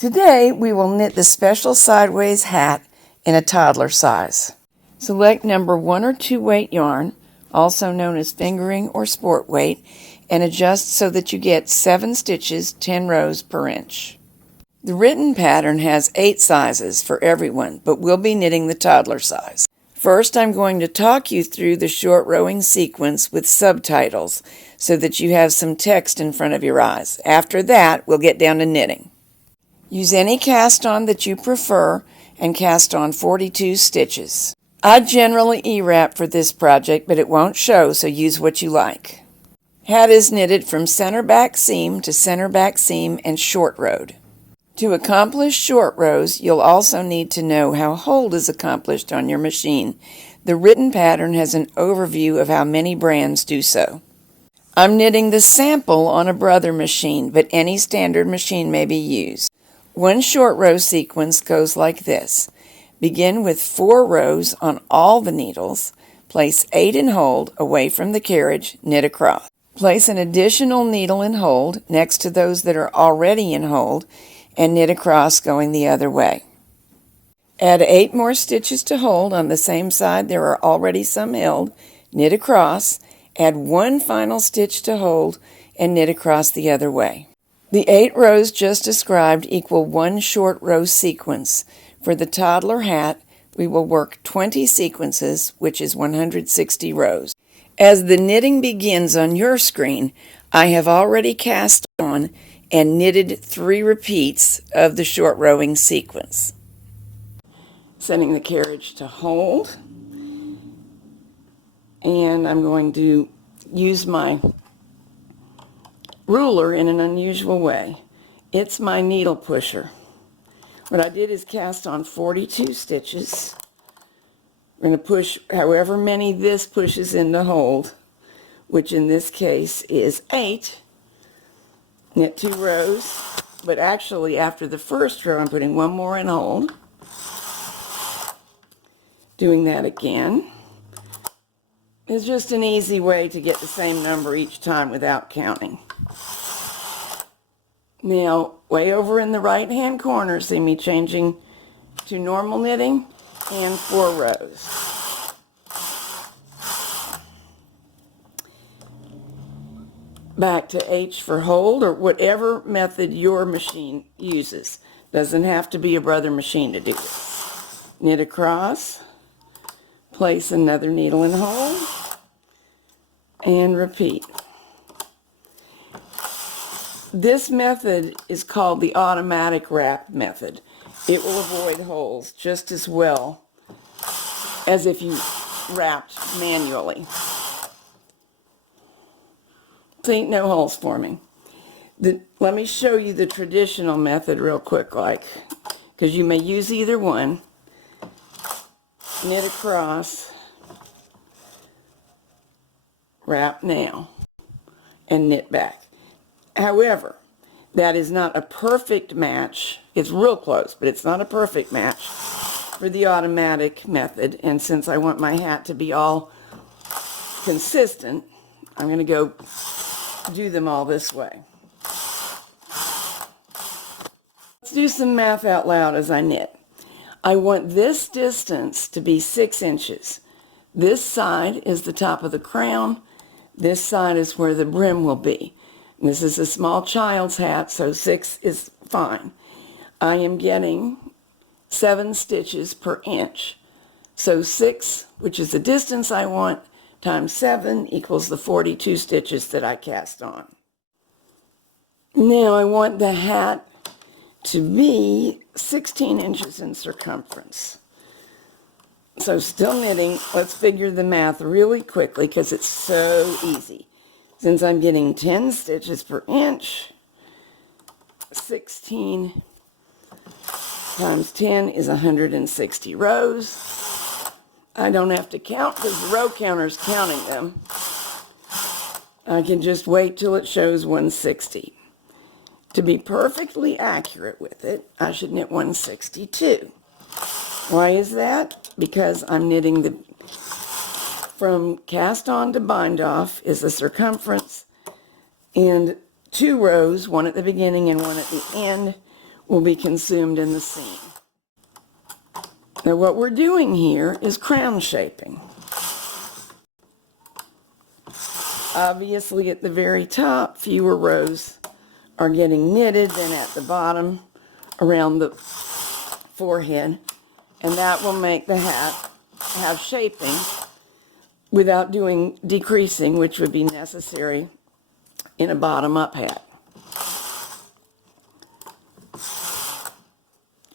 Today we will knit the special sideways hat in a toddler size. Select number 1 or 2 weight yarn, also known as fingering or sport weight, and adjust so that you get 7 stitches, 10 rows per inch. The written pattern has 8 sizes for everyone, but we'll be knitting the toddler size. First, I'm going to talk you through the short rowing sequence with subtitles so that you have some text in front of your eyes. After that, we'll get down to knitting. Use any cast on that you prefer and cast on 42 stitches. I generally E-wrap for this project, but it won't show, so use what you like. Hat is knitted from center back seam to center back seam and short rowed. To accomplish short rows, you'll also need to know how hold is accomplished on your machine. The written pattern has an overview of how many brands do so. I'm knitting the sample on a Brother machine, but any standard machine may be used. One short row sequence goes like this. Begin with 4 rows on all the needles, place 8 in hold away from the carriage, knit across. Place an additional needle in hold next to those that are already in hold and knit across going the other way. Add 8 more stitches to hold on the same side there are already some held, knit across, add 1 final stitch to hold and knit across the other way. The 8 rows just described equal 1 short row sequence. For the toddler hat, we will work 20 sequences, which is 160 rows. As the knitting begins on your screen, I have already cast on and knitted 3 repeats of the short rowing sequence. Setting the carriage to hold, and I'm going to use my ruler in an unusual way. It's my needle pusher. What I did is cast on 42 stitches. We're going to push however many this pushes into hold, which in this case is 8. Knit 2 rows, but actually after the first row I'm putting 1 more in hold. Doing that again is just an easy way to get the same number each time without counting. Now, way over in the right-hand corner, see me changing to normal knitting and 4 rows. Back to H for hold, or whatever method your machine uses. Doesn't have to be a Brother machine to do this. Knit across, place another needle in hold, and repeat. This method is called the automatic wrap method. It will avoid holes just as well as if you wrapped manually. See, no holes forming. Let me show you the traditional method real quick, because you may use either one. Knit across, wrap now, and knit back. However, that is not a perfect match. It's real close, but it's not a perfect match for the automatic method. And since I want my hat to be all consistent, I'm going to go do them all this way. Let's do some math out loud as I knit. I want this distance to be 6 inches. This side is the top of the crown. This side is where the brim will be. This is a small child's hat, so 6 is fine. I am getting 7 stitches per inch. So 6, which is the distance I want, times 7 equals the 42 stitches that I cast on. Now I want the hat to be 16 inches in circumference. So still knitting, let's figure the math really quickly because it's so easy. Since I'm getting 10 stitches per inch, 16 times 10 is 160 rows. I don't have to count because the row counter's counting them. I can just wait till it shows 160. To be perfectly accurate with it, I should knit 162. Why is that? Because I'm knitting from cast on to bind off is the circumference, and 2 rows, one at the beginning and one at the end, will be consumed in the seam. Now what we're doing here is crown shaping. Obviously at the very top, fewer rows are getting knitted than at the bottom around the forehead, and that will make the hat have shaping without doing decreasing, which would be necessary in a bottom-up hat.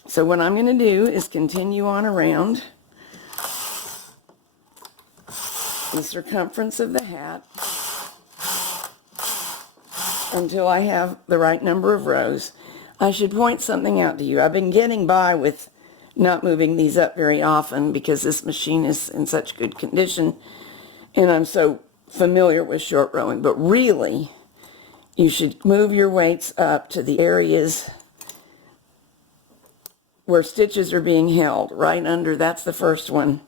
So what I'm going to do is continue on around the circumference of the hat until I have the right number of rows. I should point something out to you. I've been getting by with not moving these up very often because this machine is in such good condition and I'm so familiar with short rowing, but really you should move your weights up to the areas where stitches are being held, right under, that's the first one,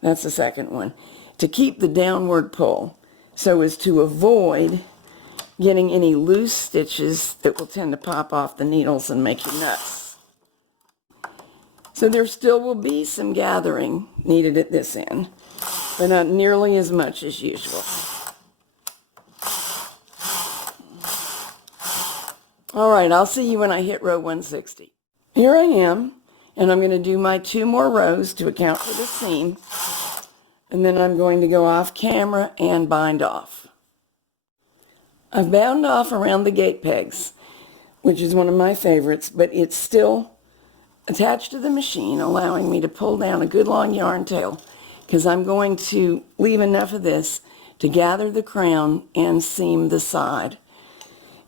that's the second one, to keep the downward pull so as to avoid getting any loose stitches that will tend to pop off the needles and make you nuts. So there still will be some gathering needed at this end, but not nearly as much as usual. All right, I'll see you when I hit row 160. Here I am, and I'm going to do my 2 more rows to account for the seam, and then I'm going to go off camera and bind off. I've bound off around the gate pegs, which is one of my favorites, but it's still attached to the machine, allowing me to pull down a good long yarn tail, because I'm going to leave enough of this to gather the crown and seam the side.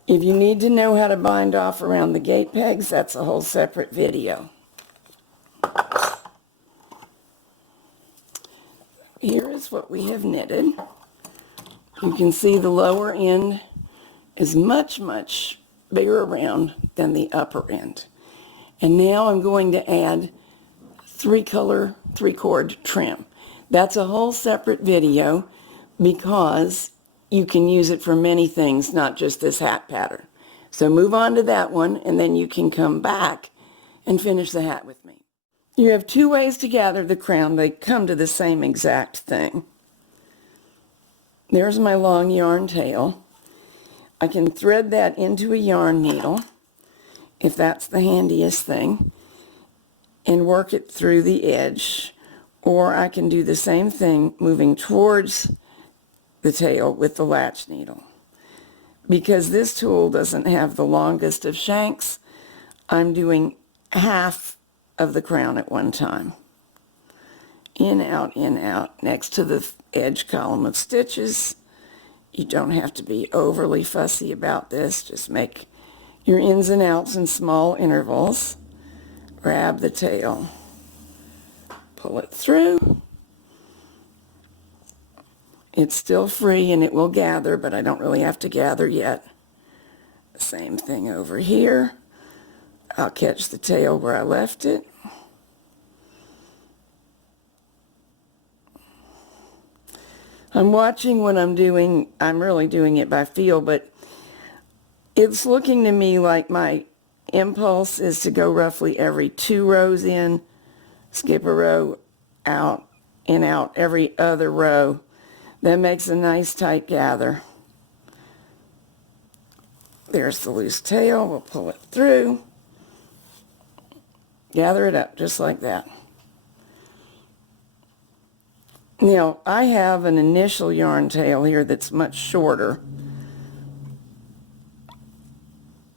If you need to know how to bind off around the gate pegs, that's a whole separate video. Here is what we have knitted. You can see the lower end is much, much bigger around than the upper end. And now I'm going to add 3-color, 3-cord trim. That's a whole separate video because you can use it for many things, not just this hat pattern. So move on to that one, and then you can come back and finish the hat with me. You have 2 ways to gather the crown. They come to the same exact thing. There's my long yarn tail. I can thread that into a yarn needle, if that's the handiest thing, and work it through the edge. Or I can do the same thing moving towards the tail with the latch needle. Because this tool doesn't have the longest of shanks, I'm doing half of the crown at one time. In, out, next to the edge column of stitches. You don't have to be overly fussy about this. Just make your ins and outs in small intervals. Grab the tail, pull it through. It's still free and it will gather, but I don't really have to gather yet. Same thing over here. I'll catch the tail where I left it. I'm watching what I'm doing. I'm really doing it by feel, but it's looking to me like my impulse is to go roughly every 2 rows in, skip a row, out, in, out, every other row. That makes a nice tight gather. There's the loose tail. We'll pull it through. Gather it up just like that. Now, I have an initial yarn tail here that's much shorter.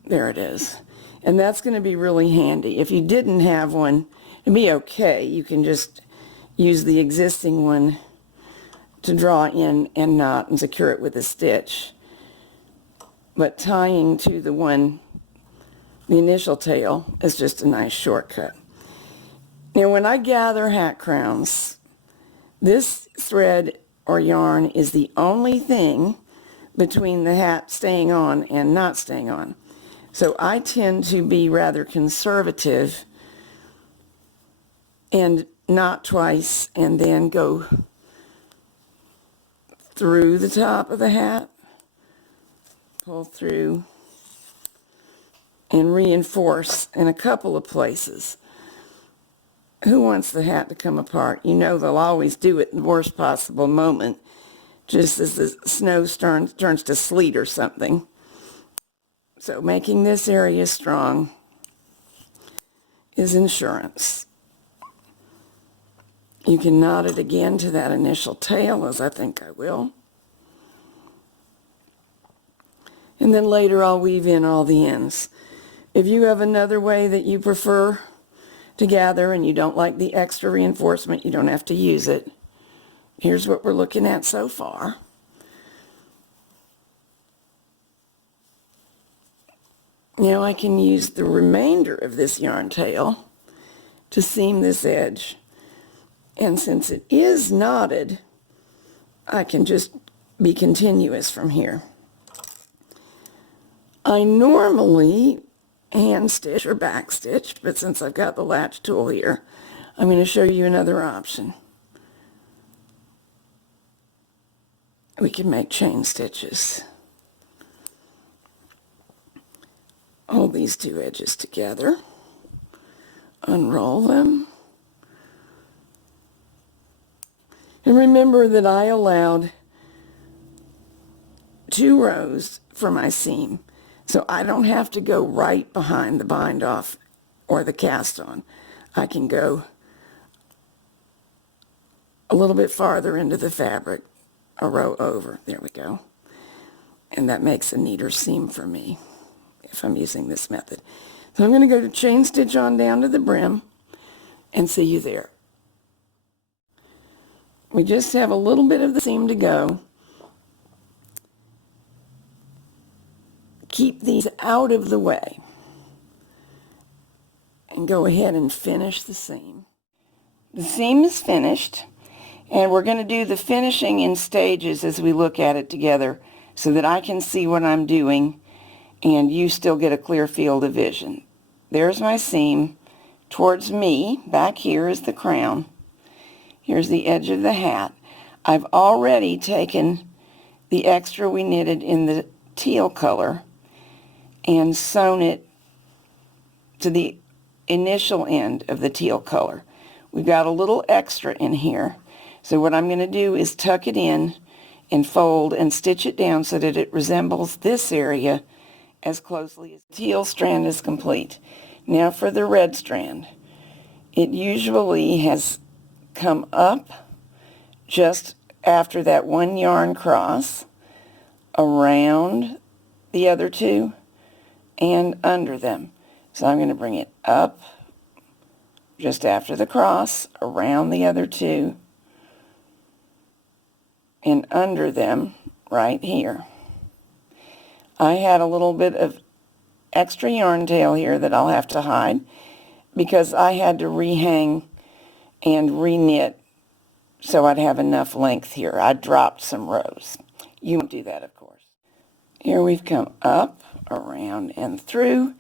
There it is. And that's going to be really handy. If you didn't have one, it'd be okay. You can just use the existing one to draw in and knot and secure it with a stitch. But tying to the initial tail is just a nice shortcut. Now, when I gather hat crowns, this thread or yarn is the only thing between the hat staying on and not staying on. So I tend to be rather conservative and knot twice and then go through the top of the hat, pull through, and reinforce in a couple of places. Who wants the hat to come apart? You know they'll always do it in the worst possible moment, just as the snow turns to sleet or something. So making this area strong is insurance. You can knot it again to that initial tail, as I think I will. And then later I'll weave in all the ends. If you have another way that you prefer to gather and you don't like the extra reinforcement, you don't have to use it. Here's what we're looking at so far. Now I can use the remainder of this yarn tail to seam this edge. And since it is knotted, I can just be continuous from here. I normally hand stitch or back stitch, but since I've got the latch tool here, I'm going to show you another option. We can make chain stitches. Hold these two edges together, unroll them, and remember that I allowed 2 rows for my seam. So I don't have to go right behind the bind off or the cast on. I can go a little bit farther into the fabric, a row over. There we go. And that makes a neater seam for me if I'm using this method. So I'm going to go to chain stitch on down to the brim and see you there. We just have a little bit of the seam to go. Keep these out of the way and go ahead and finish the seam. The seam is finished, and we're going to do the finishing in stages as we look at it together so that I can see what I'm doing and you still get a clear field of vision. There's my seam. Towards me, back here is the crown. Here's the edge of the hat. I've already taken the extra we knitted in the teal color and sewn it to the initial end of the teal color. We've got a little extra in here. So what I'm going to do is tuck it in and fold and stitch it down so that it resembles this area as closely as the teal strand is complete. Now for the red strand. It usually has come up just after that one yarn cross, around the other two, and under them. So I'm going to bring it up just after the cross, around the other two, and under them right here. I had a little bit of extra yarn tail here that I'll have to hide because I had to rehang and re-knit so I'd have enough length here. I dropped some rows. You won't do that, of course. Here we've come up, around, and through,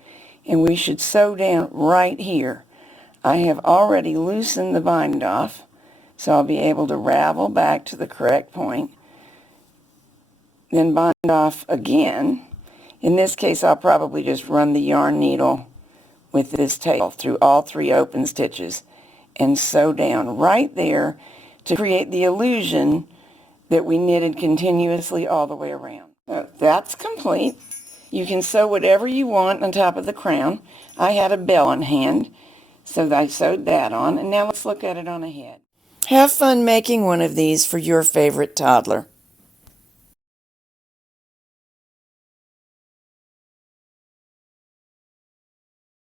and we should sew down right here. I have already loosened the bind off, so I'll be able to ravel back to the correct point, then bind off again. In this case, I'll probably just run the yarn needle with this tail through all 3 open stitches and sew down right there to create the illusion that we knitted continuously all the way around. So that's complete. You can sew whatever you want on top of the crown. I had a bell on hand, so I sewed that on, and now let's look at it on a head. Have fun making one of these for your favorite toddler.